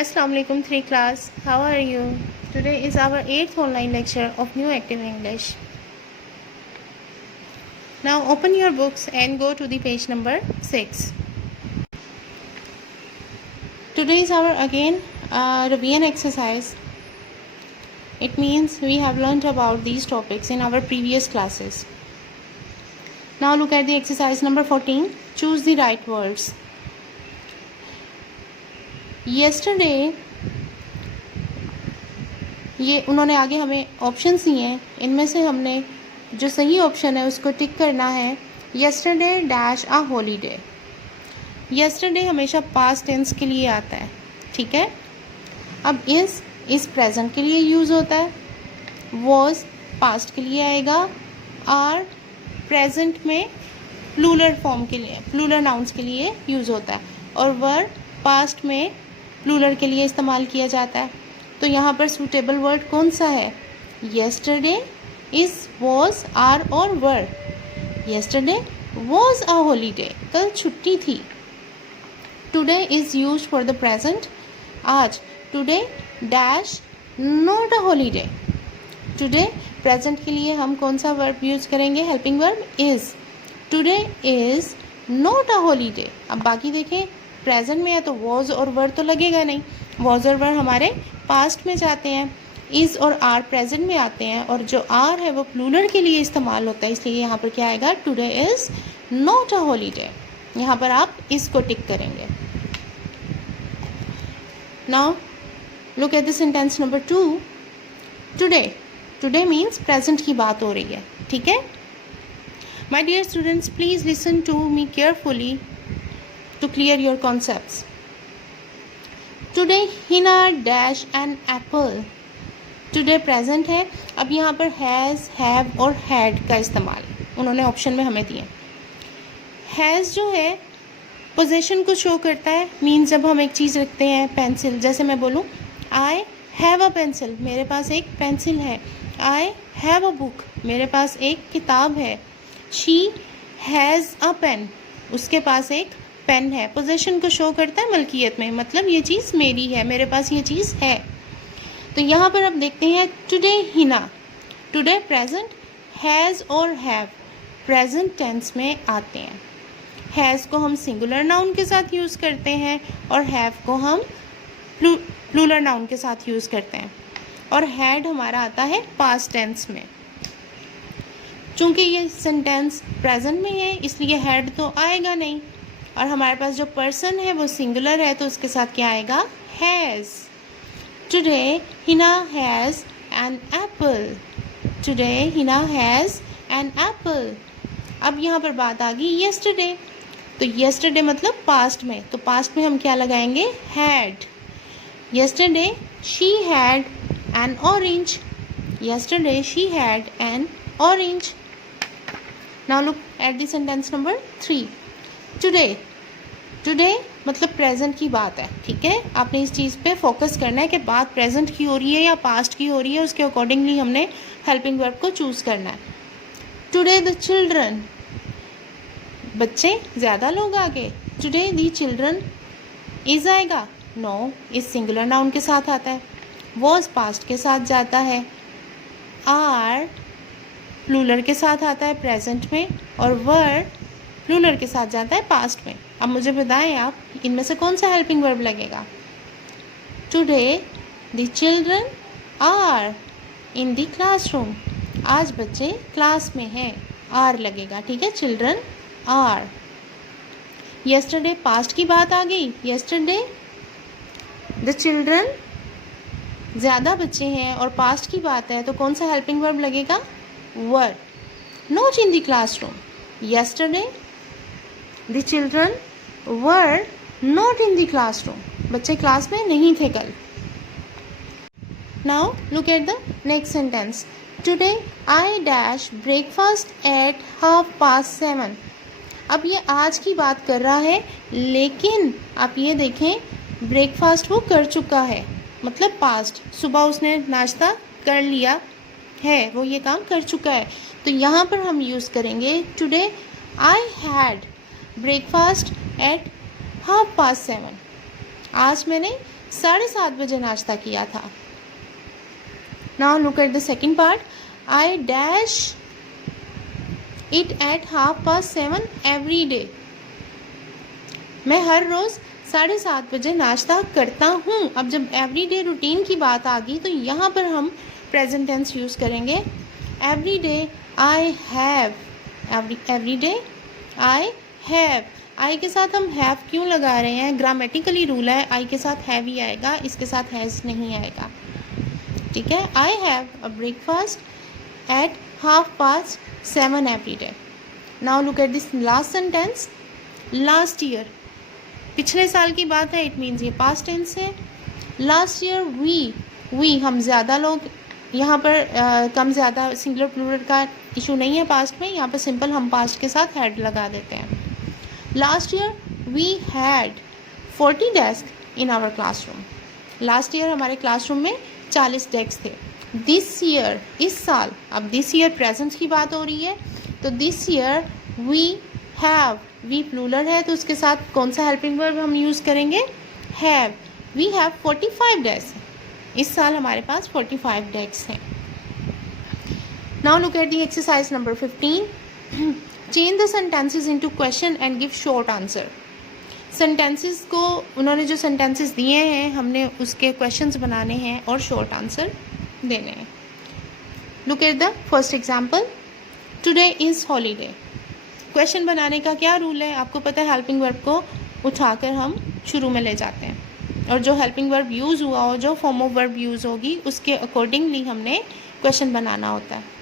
Assalamu alaikum 3 class. How are you? Today is our 8th online lecture of New Active English. Now open your books and go to the page number 6. Today is our again revision exercise. It means we have learnt about these topics in our previous classes. Now look at the exercise number 14. Choose the right words. Yesterday, ये उन्होंने आगे हमें options दिए हैं, इनमें से हमने जो सही ऑप्शन है उसको टिक करना है. Yesterday dash a holiday. Yesterday हमेशा पास्ट टेंस के लिए आता है, ठीक है. अब इस प्रेजेंट के लिए यूज़ होता है. वॉज पास्ट के लिए आएगा. आर प्रेजेंट में प्लूरल फॉर्म के लिए, प्लूरल नाउन्स के लिए यूज़ होता है. और वर पास्ट में प्लूरल के लिए इस्तेमाल किया जाता है. तो यहाँ पर सूटेबल वर्ड कौन सा है? येस्टरडे, इज, वॉज, आर और were. Yesterday was a holiday, कल छुट्टी थी. Today is used for the present, आज. Today dash not a holiday. Today present के लिए हम कौन सा वर्ब यूज करेंगे? Helping verb is. Today is not a holiday. अब बाकी देखें, प्रेजेंट में है तो वॉज और वर तो लगेगा नहीं. वॉज और वर हमारे पास्ट में जाते हैं. इज़ और आर प्रेजेंट में आते हैं. और जो आर है वो प्लूरल के लिए इस्तेमाल होता है, इसलिए यहाँ पर क्या आएगा? Today is not a holiday. यहाँ पर आप इसको टिक करेंगे. Now look at the sentence number 2. Today, today means present की बात हो रही है, ठीक है. My dear students, please listen to me carefully to clear your concepts. Today Hina dash an apple. Today present है. अब यहाँ पर has, have और had का इस्तेमाल उन्होंने ऑप्शन में हमें दिए. has जो है पोजेशन को शो करता है. मीन जब हम एक चीज़ रखते हैं, पेंसिल, जैसे मैं बोलूँ आई हैव अ पेंसिल, मेरे पास एक पेंसिल है. आई हैव अ बुक, मेरे पास एक किताब है. शी हैज़ अ पेन, उसके पास एक पेन है. पोजेशन को शो करता है मलकियत में, मतलब ये चीज़ मेरी है, मेरे पास ये चीज़ है. तो यहाँ पर अब देखते हैं today Hina. Today present, has और हैव प्रेजेंट टेंस में आते हैं. हैज़ को हम सिंगुलर नाउन के साथ यूज़ करते हैं और हैव को हम प्लूरल नाउन के साथ यूज़ करते हैं. और हैड हमारा आता है पास्ट टेंस में. चूँकि ये सेंटेंस प्रेजेंट में है इसलिए हैड तो आएगा नहीं. और हमारे पास जो पर्सन है वो सिंगुलर है, तो उसके साथ क्या आएगा? Has. Today Hina has an apple. Today Hina has an apple. अब यहाँ पर बात आ गई येस्टरडे. तो येस्टरडे मतलब पास्ट में, तो पास्ट में हम क्या लगाएंगे? Had. Yesterday she had an orange. Yesterday she had an orange. Now look at the sentence number 3. Today, today मतलब प्रेजेंट की बात है, ठीक है. आपने इस चीज़ पे फोकस करना है कि बात प्रेजेंट की हो रही है या पास्ट की हो रही है, उसके अकॉर्डिंगली हमने हेल्पिंग वर्ब को चूज़ करना है. टुडे द चिल्ड्रन, बच्चे ज़्यादा लोग आगे. टुडे द चिल्ड्रन इज आएगा? नो, इस सिंगुलर नाउन के साथ आता है. वॉज पास्ट के साथ जाता है. आर प्लूरल के साथ आता है प्रेजेंट में. और वर प्लूरल के साथ जाता है पास्ट में. अब मुझे बताएं आप, इनमें से कौन सा हेल्पिंग वर्ब लगेगा? Today the children are in the classroom. आज बच्चे क्लास में हैं, आर लगेगा, ठीक है. Children are. येस्टरडे पास्ट की बात आ गई. येस्टरडे द चिल्ड्रन, ज़्यादा बच्चे हैं और पास्ट की बात है, तो कौन सा हेल्पिंग वर्ब लगेगा? Were. Not in the classroom. Yesterday The children were not in the classroom. बच्चे क्लास में नहीं थे कल. Now look at the next sentence. Today I dash breakfast at 7:30. अब ये आज की बात कर रहा है, लेकिन आप ये देखें ब्रेकफास्ट वो कर चुका है, मतलब पास्ट. सुबह उसने नाश्ता कर लिया है, वो ये काम कर चुका है. तो यहाँ पर हम यूज़ करेंगे today I had breakfast at 7:30. आज मैंने 7:30 नाश्ता किया था। Now look at the second part, I dash it at 7:30 every day. मैं हर रोज़ 7:30 नाश्ता करता हूँ। अब जब एवरी डे रूटीन की बात आ गई तो यहाँ पर हम प्रेजेंट टेंस यूज़ करेंगे। Every day I have, every day I have. I के साथ हम हैव क्यों लगा रहे हैं? ग्रामेटिकली रूल है, आई के साथ हैव ही आएगा, इसके साथ हैज़ नहीं आएगा, ठीक है। I have a breakfast at 7:30 every day. Now look at this last sentence, last year, पिछले साल की बात है, इट मीन्स ये पास्ट टेंस है। लास्ट ईयर वी हम ज़्यादा लोग, यहाँ पर कम ज़्यादा सिंगुलर प्लूरल का इशू नहीं है पास्ट में, यहाँ पर सिंपल हम पास्ट के साथ हैड लगा देते हैं। Last year we had 40 desk in our classroom. Last year हमारे क्लासरूम में 40 डेस्क थे। दिस ईयर, इस साल, अब दिस ईयर प्रेजेंट की बात हो रही है, तो this year we have, we plural है तो उसके साथ कौन सा हेल्पिंग वर्ब हम यूज़ करेंगे? हैव। वी हैव 45 डेस्क, इस साल हमारे पास 45 डेस्क हैं। Now look at the exercise number 15, change the sentences into question and give short answer. Sentences को, उन्होंने जो सेंटेंसेस दिए हैं हमने उसके क्वेश्चंस बनाने हैं और शॉर्ट आंसर देने हैं। Look at the first example, today is holiday. Question बनाने का क्या रूल है? आपको पता है, हेल्पिंग वर्ब को उठाकर हम शुरू में ले जाते हैं और जो हेल्पिंग वर्ब यूज़ हुआ हो, जो फॉर्म ऑफ वर्ब यूज़ होगी उसके अकॉर्डिंगली हमने क्वेश्चन बनाना होता है।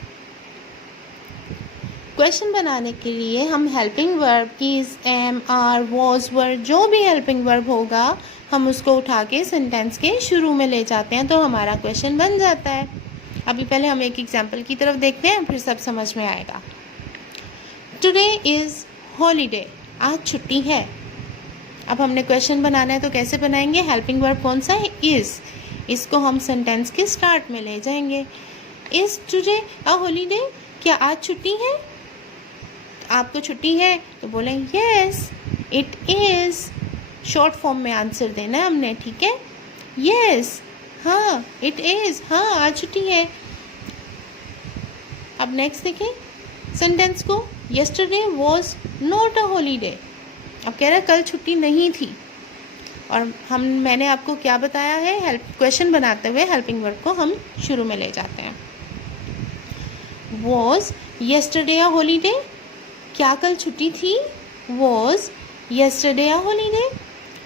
क्वेश्चन बनाने के लिए हम helping verb is, am, are, was, were, जो भी हेल्पिंग वर्ब होगा हम उसको उठा के सेंटेंस के शुरू में ले जाते हैं तो हमारा क्वेश्चन बन जाता है। अभी पहले हम एक एग्जाम्पल की तरफ देखते हैं, फिर सब समझ में आएगा। टुडे इज़ हॉलीडे, आज छुट्टी है। अब हमने क्वेश्चन बनाना है तो कैसे बनाएंगे? हेल्पिंग वर्ब कौन सा है? इज़, इसको हम सेंटेंस के स्टार्ट में ले जाएंगे। इज़ टुडे अ हॉलीडे, क्या आज छुट्टी है? आपको छुट्टी है तो बोलें yes it is. Short form में आंसर देना है हमने, ठीक है। यस, हाँ, इट इज़, हाँ आज छुट्टी है। अब नेक्स्ट देखें सेंटेंस को, yesterday was not a holiday. अब कह रहा है कल छुट्टी नहीं थी, और मैंने आपको क्या बताया है? क्वेश्चन बनाते हुए हेल्पिंग वर्ब को हम शुरू में ले जाते हैं। वॉज येस्टरडे अ हॉलीडे, क्या कल छुट्टी थी? Was yesterday a holiday.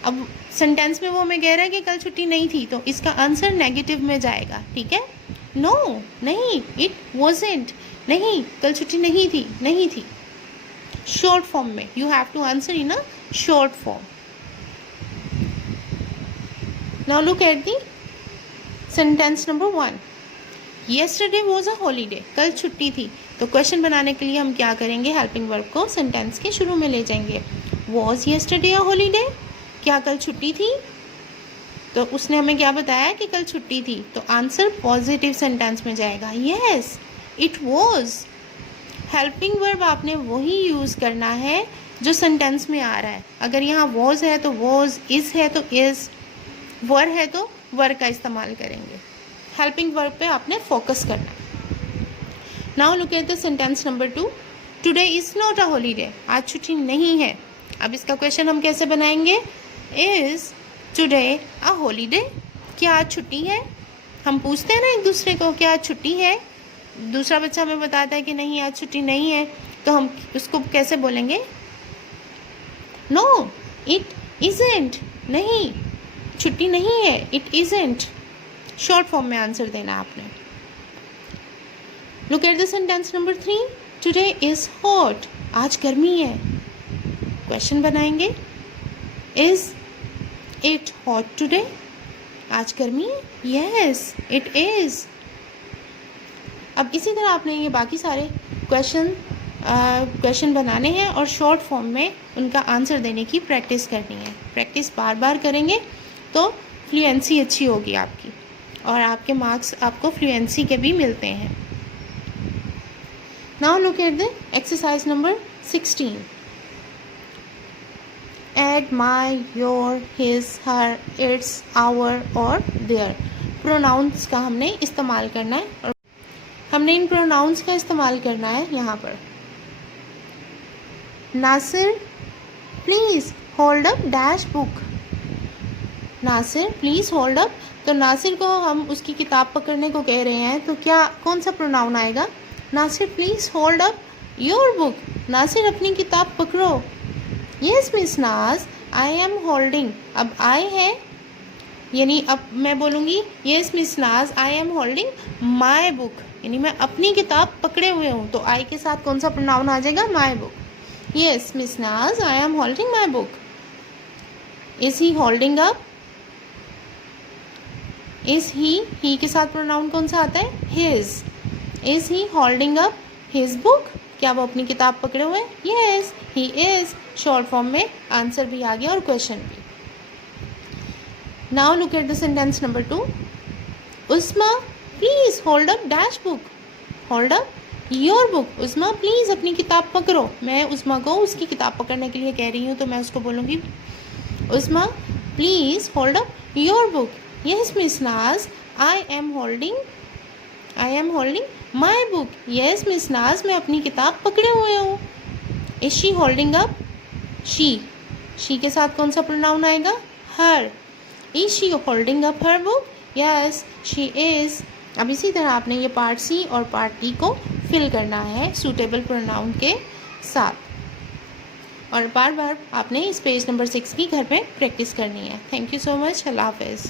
अब सेंटेंस में वो हमें कह रहा है कि कल छुट्टी नहीं थी, तो इसका आंसर नेगेटिव में जाएगा, ठीक है। नो, नहीं, इट वॉजेंट, नहीं कल छुट्टी नहीं थी, नहीं थी। शॉर्ट फॉर्म में you have to answer in a short form. Now look at the sentence number 1, yesterday was a holiday, कल छुट्टी थी। तो क्वेश्चन बनाने के लिए हम क्या करेंगे? हेल्पिंग वर्ब को सेंटेंस के शुरू में ले जाएंगे। वॉज येस्टरडे अ हॉलीडे, क्या कल छुट्टी थी? तो उसने हमें क्या बताया कि कल छुट्टी थी, तो आंसर पॉजिटिव सेंटेंस में जाएगा। Yes it was. Helping verb आपने वही यूज़ करना है जो सेंटेंस में आ रहा है। अगर यहाँ वॉज है तो वॉज, इज़ है तो इज़, वर है तो वर का इस्तेमाल करेंगे। हेल्पिंग वर्ब पे आपने फोकस करना है। Now look at the sentence number 2, today is not a holiday, आज छुट्टी नहीं है। अब इसका क्वेश्चन हम कैसे बनाएंगे? इज़ टुडे अ हॉलीडे, क्या आज छुट्टी है? हम पूछते हैं ना एक दूसरे को, क्या आज छुट्टी है? दूसरा बच्चा हमें बताता है कि नहीं आज छुट्टी नहीं है, तो हम उसको कैसे बोलेंगे? नो इट इज़ेंट, नहीं छुट्टी नहीं है, इट इज़ेंट। शॉर्ट फॉर्म में आंसर देना आपने। Look at the sentence number 3, today is hot, आज गर्मी है। क्वेश्चन बनाएंगे, इज़ इट हॉट टुडे, आज गर्मी है? Yes it is. अब इसी तरह आपने ये बाकी सारे क्वेश्चन बनाने हैं और शॉर्ट फॉर्म में उनका आंसर देने की प्रैक्टिस करनी है। प्रैक्टिस बार बार करेंगे तो फ्लुएंसी अच्छी होगी आपकी, और आपके मार्क्स आपको फ्लुएंसी के भी मिलते हैं। Now look at the exercise number 16, add my, your, his, her, its, our और देयर। प्रोनाउंस का हमने इस्तेमाल करना है और हमने इन प्रोनाउंस का इस्तेमाल करना है यहाँ पर। Nasir please hold up dash book. Nasir please hold up, तो नासिर को हम उसकी किताब पकड़ने को कह रहे हैं, तो क्या कौन सा प्रोनाउन आएगा? Nasir please hold up your book. Nasir अपनी किताब पकड़ो। Yes miss Naaz I am holding, अब आई है यानी अब मैं बोलूँगी yes miss Naaz I am holding my book, यानी मैं अपनी किताब पकड़े हुए हूँ, तो आई के साथ कौन सा प्रोनाउन आ जाएगा? माई book. Yes miss Naaz I am holding my book. Is he holding up, is he के साथ प्रोनाउन कौन सा आता है? His. Is he holding up his book, क्या वो अपनी किताब पकड़े हुए हैं? Yes he is. Short form में आंसर भी आ गया और क्वेश्चन भी। Now look at the sentence number 2। Usma please hold up dash book, hold up your book. Usma please अपनी किताब पकड़ो, मैं उस्मा को उसकी किताब पकड़ने के लिए कह रही हूँ, तो मैं उसको बोलूँगी Usma please hold up your book. Yes miss Naaz I am holding my book. Yes miss Naaz मैं अपनी किताब पकड़े हुए हूँ। Is she holding up, she के साथ कौन सा प्रोनाउन आएगा? Her. Is she holding up her book? Yes she is. अब इसी तरह आपने ये पार्ट सी और पार्ट डी को फिल करना है सूटेबल प्रोनाउन के साथ, और बार बार आपने इस पेज नंबर 6 की घर पे प्रैक्टिस करनी है। Thank you so much. Allah हाफिज़।